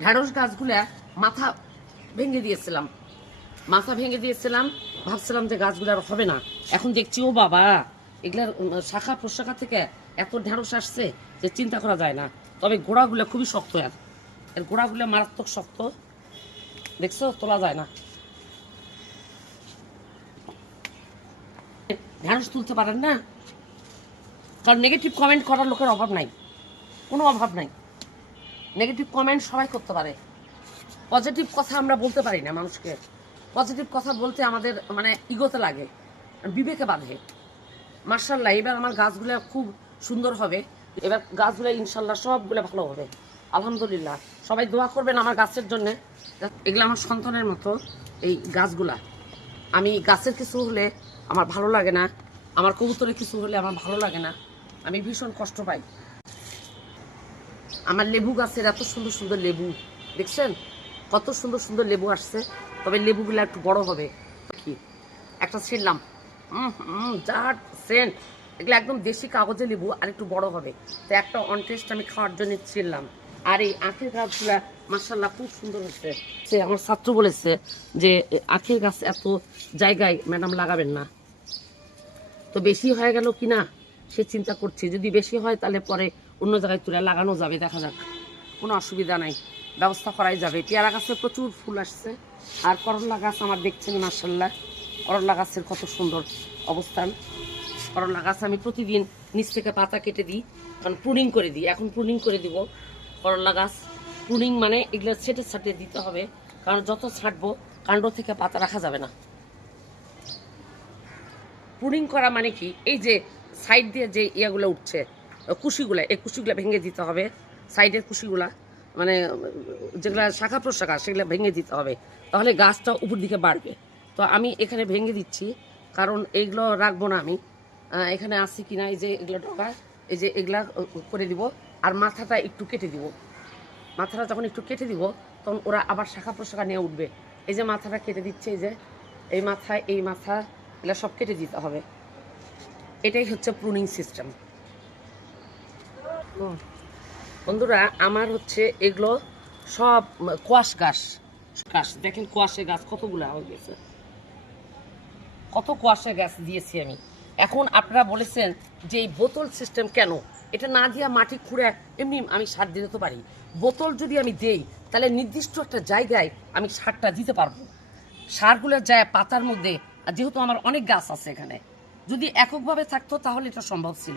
ঢেঁড়স গাছগুলা মাথা ভেঙে দিয়েছিলাম। মাথা ভেঙে দিয়েছিলাম, ভাবছিলাম যে গাছগুলো আর হবে না। এখন দেখছি, ও বাবা, এগুলার শাখা প্রশাখা থেকে এত ঢেঁড়স আসছে যে চিন্তা করা যায় না। তবে গোড়াগুলো খুবই শক্ত এর। এর গোড়াগুলো মারাত্মক শক্ত। দেখছ, তোলা যায় না। ঢেঁড়স তুলতে পারেন না? কারণ নেগেটিভ কমেন্ট করার লোকের অভাব নাই। কোনো অভাব নাই। নেগেটিভ কমেন্ট সবাই করতে পারে। পজিটিভ কথা আমরা বলতে পারি না মানুষকে। পজিটিভ কথা বলতে আমাদের মানে ইগোতে লাগে বিবেকে বাঁধে। মার্শাল্লাহ এবার আমার গাছগুলো খুব সুন্দর হবে। এবার গাছগুলো ইনশাল্লাহ সবগুলো ভালো হবে। আলহামদুলিল্লাহ। সবাই দোয়া করবেন আমার গাছের জন্য। এগুলো আমার সন্তানের মতো, এই গাছগুলা। আমি গাছের কিছু হলে আমার ভালো লাগে না। আমার কবুতরের কিছু হলে আমার ভালো লাগে না। আমি ভীষণ কষ্ট পাই। আমার লেবু গাছের এত সুন্দর সুন্দর লেবু, দেখছেন? কত সুন্দর সুন্দর লেবু আসছে। তবে লেবুগুলো একটু বড় হবে। কি? একটা ছিললাম জাট সেন্ট। এগুলো একদম দেশি কাগজে লেবু, আর একটু বড় হবে। তো একটা অন টেস্ট আমি খাওয়ার জন্য ছিঁড়লাম। আর এই আখের গাছগুলা মার্শাল্লাহ খুব সুন্দর হচ্ছে সে আমার ছাত্র বলেছে যে আখের গাছ এত জায়গায় ম্যাডাম লাগাবেন না। তো বেশি হয়ে গেল কি না সে চিন্তা করছে। যদি বেশি হয়, তাহলে পরে অন্য জায়গায় তুলে লাগানো যাবে, দেখা যাক। কোনো অসুবিধা নাই। ব্যবস্থা করাই যাবে। পেয়ারা গাছে প্রচুর ফুল আসছে। আর করলা গাছ আমার দেখছেন মার্শাল্লাহ করলা গাছের কত সুন্দর অবস্থান। করলা গাছ আমি প্রতিদিন নিচ থেকে পাতা কেটে দিই, কারণ প্রুনিং করে দিই। এখন প্রুনিং করে দিব করলা গাছ। প্রুনিং মানে এগুলো ছেটে ছাটে দিতে হবে, কারণ যত ছাটবো কাণ্ড থেকে পাতা রাখা যাবে না। পুডিং করা মানে কি? এই যে সাইড দিয়ে যে ইয়েগুলো উঠছে কুশিগুলো, এই কুশিগুলো ভেঙে দিতে হবে, সাইডের কুশিগুলা মানে যেগুলা শাখা প্রশাখা, সেগুলো ভেঙে দিতে হবে, তাহলে গাছটা উপর দিকে বাড়বে। তো আমি এখানে ভেঙে দিচ্ছি, কারণ এইগুলো রাখব না আমি। এখানে আসি কিনা এই যে এগুলো ঢোকা এই যে এগুলা করে দিব, আর মাথাটা একটু কেটে দিব। মাথাটা যখন একটু কেটে দিব, তখন ওরা আবার শাখা প্রশাখা নিয়ে উঠবে। এই যে মাথাটা কেটে দিচ্ছে, এই যে, এই মাথা এই মাথা, এগুলো সব কেটে দিতে হবে। এটাই হচ্ছে প্রুনিং সিস্টেম বন্ধুরা, আমার হচ্ছে এগুলো সব কোয়াশ গাছ গাছ দেখেন কোয়াশে গাছ কতগুলো হয়ে গেছে। কত কুয়াশা গাছ দিয়েছি আমি। এখন আপনারা বলেছেন যে এই বোতল সিস্টেম কেন? এটা না দিয়া মাটি খুঁড়ে, এমনি আমি সার দিতে পারি। বোতল যদি আমি দেই, তাহলে নির্দিষ্ট একটা জায়গায় আমি সারটা দিতে পারব। সারগুলো যায় পাতার মধ্যে যেহেতু আমার অনেক গাছ আছে এখানে, যদি এককভাবে থাকতো তাহলে এটা সম্ভব ছিল।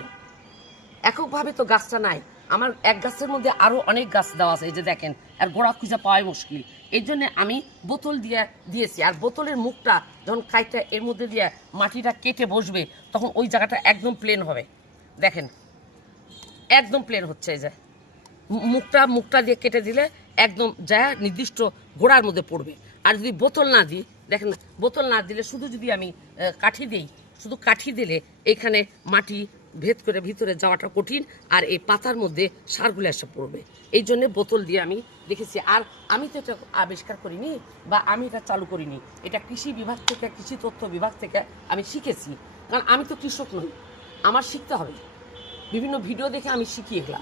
এককভাবে তো গাছটা নাই। আমার এক গাছের মধ্যে আরও অনেক গাছ দেওয়া আছে, এই যে দেখেন, আর গোড়া খুঁজে পাওয়াই মুশকিল। এই জন্য আমি বোতল দিয়ে দিয়েছি, আর বোতলের মুখটা যখন কাইটা এর মধ্যে দিয়ে মাটিটা কেটে বসবে, তখন ওই জায়গাটা একদম প্লেন হবে। দেখেন, একদম প্লেন হচ্ছে এই যে। মুখটা মুখটা দিয়ে কেটে দিলে একদম যা নির্দিষ্ট গোড়ার মধ্যে পড়বে। আর যদি বোতল না দিই, দেখেন, বোতল না দিলে শুধু যদি আমি কাঠি দিই, শুধু কাঠি দিলে এখানে মাটি ভেদ করে ভিতরে যাওয়াটা কঠিন আর এই পাতার মধ্যে সারগুলো এসে পড়বে। এই জন্য বোতল দিয়ে আমি দেখেছি, আর আমি তো এটা আবিষ্কার করিনি বা আমি এটা চালু করিনি। এটা কৃষি বিভাগ থেকে, কৃষি তথ্য বিভাগ থেকে আমি শিখেছি। কারণ আমি তো কৃষক নই, আমার শিখতে হবে। বিভিন্ন ভিডিও দেখে আমি শিখিয়ে এগুলা